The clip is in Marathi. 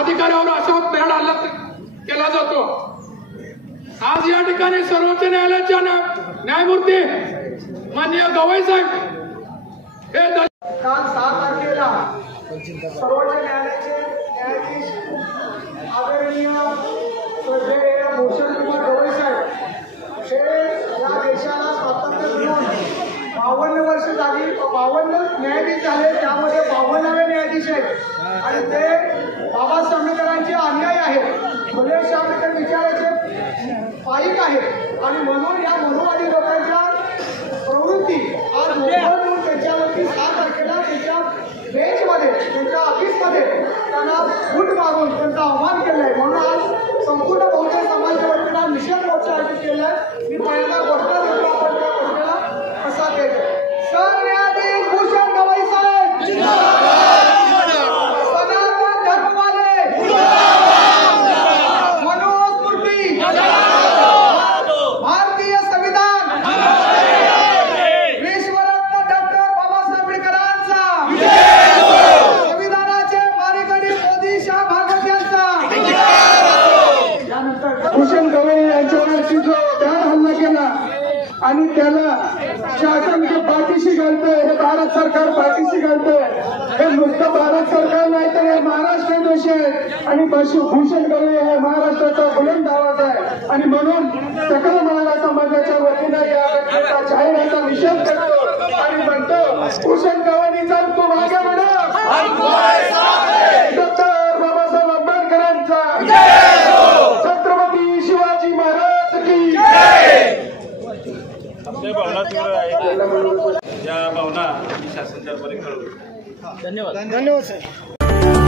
अधिकाऱ्यावर असा भ्याड हल्ला केला जातो। आज या ठिकाणी सर्वोच्च न्यायालयाच्या न्यायमूर्ती माननीय गवई साहेब हे काल 7 तारखेला सर्वोच्च न्यायालयाचे न्यायाधीश आदरणीय श्रद्धेय भूषण कुमार गवई साहेब हे या देशाला स्वातंत्र्य देऊन 52 वर्ष झाली, 52 न्यायाधीश झाले, त्यामध्ये 52वे न्यायाधीश आहेत आणि ते बाबासाहेब आंबेडकरांचे अनुयायी आहेत, फुले आंबेडकर विचाराचे पाईक आहेत आणि म्हणून या मनुवादी लोकांच्या प्रवृत्ती आज मोबाईल त्याच्यावरती 7 तारखेला त्यांच्या बेंचमध्ये त्यांच्या ऑफिसमध्ये त्यांना फूट मारून त्यांचा आव्हान केलं आहे। म्हणून आज संपूर्ण बहुजन समाजाच्या वतीने निषेध मोर्चा आयोजित केला आहे। मी पहिल्यांदा घोषणा देतो आपण त्या घोषणेला प्रसाद द्यायचा। सरन्यायाधीश भूषण गवई साहेब सनातन धर्मवाले मनुस्मृती भारतीय संविधान विश्वरत्न डॉक्टर बाबासाहेब आंबेडकरांचा संविधानाचे मारेकरी मोदी शाह भागवत यांचा त्यानंतर भूषण गवई यांच्यावरती जो भ्याड हल्ला केला आणि त्याला शासन जे पाठीशी घालतंय, हे भारत सरकार पाठीशी घालतंय, हे नुसतं भारत सरकार नाही तर हे महाराष्ट्र दोषी आहे आणि भूषण गवई हे महाराष्ट्राचा बुलंद आवाज आहे आणि म्हणून सकल मराठा समाजाच्या वतीनं या घटनेचा जाहीर निषेध करतो आणि म्हणतो भूषण गवईंचा तू मागे म्हणा डॉक्टर बाबासाहेब आंबेडकरांचा छत्रपती शिवाजी महाराज की आपल्या भावना तीव्र आहेत, या भावना शासन दरबारी कळवू। धन्यवाद साहेब।